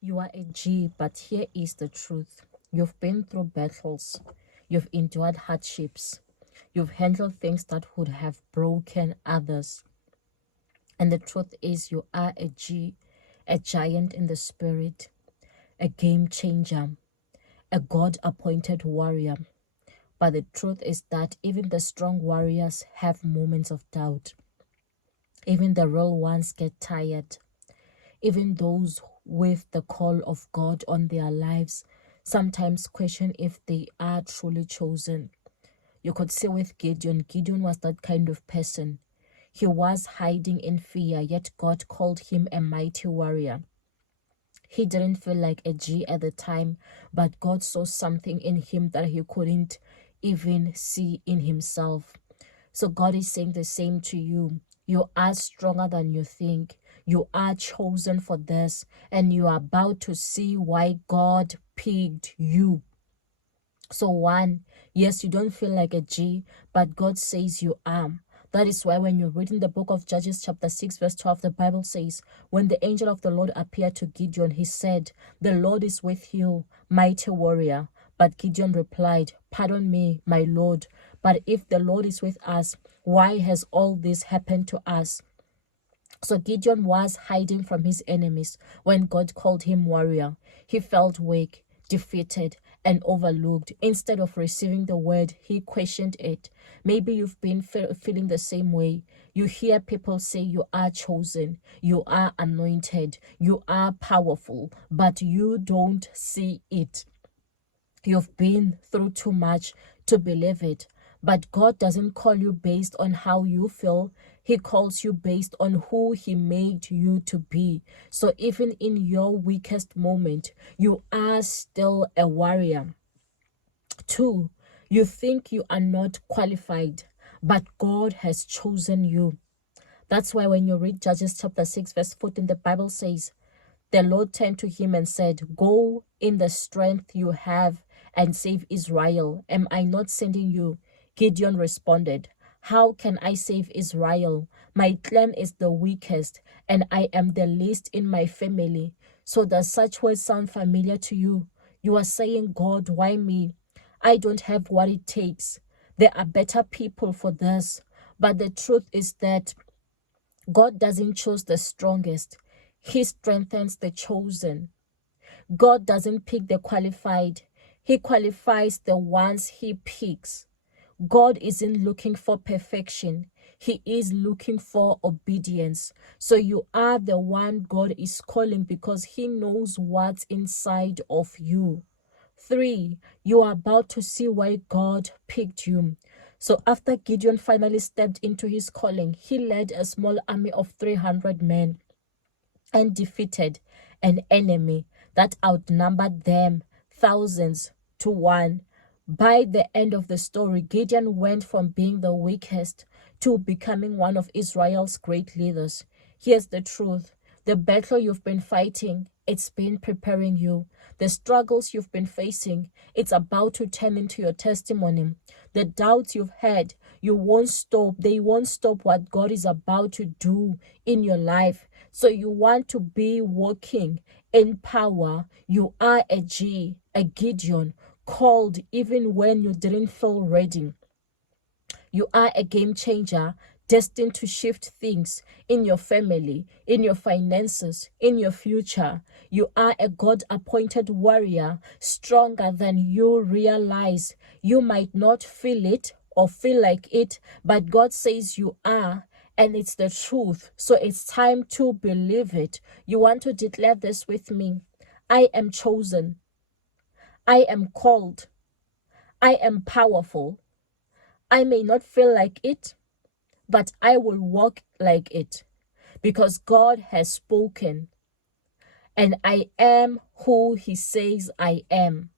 You are a G, but here is the truth. You've been through battles. You've endured hardships. You've handled things that would have broken others. And the truth is, you are a G, a giant in the spirit, a game changer, a God-appointed warrior. But the truth is that even the strong warriors have moments of doubt. Even the real ones get tired. Even those with the call of God on their lives sometimes question if they are truly chosen. You could see with Gideon. Gideon was that kind of person. He was hiding in fear, yet God called him a mighty warrior. He didn't feel like a G at the time, but God saw something in him that he couldn't even see in himself. So God is saying the same to you. You are stronger than you think. You are chosen for this, and you are about to see why God picked you. So one, yes, you don't feel like a G, but God says you are. That is why when you read in the book of Judges chapter 6 verse 12, the Bible says, when the angel of the Lord appeared to Gideon, he said, "The Lord is with you, mighty warrior." But Gideon replied, "Pardon me, my Lord, but if the Lord is with us, why has all this happened to us?" So Gideon was hiding from his enemies when God called him warrior. He felt weak, defeated, and overlooked. Instead of receiving the word, he questioned it. Maybe you've been feeling the same way. You hear people say you are chosen, you are anointed, you are powerful, but you don't see it. You've been through too much to believe it. But God doesn't call you based on how you feel. He calls you based on who He made you to be. So even in your weakest moment, you are still a warrior. 2, you think you are not qualified, but God has chosen you. That's why when you read Judges chapter 6 verse 14, the Bible says, the Lord turned to him and said, "Go in the strength you have and save Israel. Am I not sending you?" Gideon responded, "How can I save Israel? My clan is the weakest, and I am the least in my family." So does such words sound familiar to you? You are saying, "God, why me? I don't have what it takes. There are better people for this." But the truth is that God doesn't choose the strongest. He strengthens the chosen. God doesn't pick the qualified. He qualifies the ones He picks. God isn't looking for perfection. He is looking for obedience. So you are the one God is calling because He knows what's inside of you. 3, you are about to see why God picked you. So after Gideon finally stepped into his calling, he led a small army of 300 men and defeated an enemy that outnumbered them thousands to 1. By the end of the story, Gideon went from being the weakest to becoming one of Israel's great leaders. Here's the truth. The battle you've been fighting, it's been preparing you. The struggles you've been facing, it's about to turn into your testimony. The doubts you've had, you won't stop. They won't stop what God is about to do in your life. So you want to be walking in power. You are a G, a Gideon, called even when you didn't feel ready. You are a game changer, destined to shift things in your family, in your finances, in your future. You are a God-appointed warrior, stronger than you realize. You might not feel it or feel like it, but God says you are, and it's the truth. So it's time to believe it. You want to declare this with me. I am chosen. I am called. I am powerful. I may not feel like it, but I will walk like it because God has spoken, and I am who He says I am.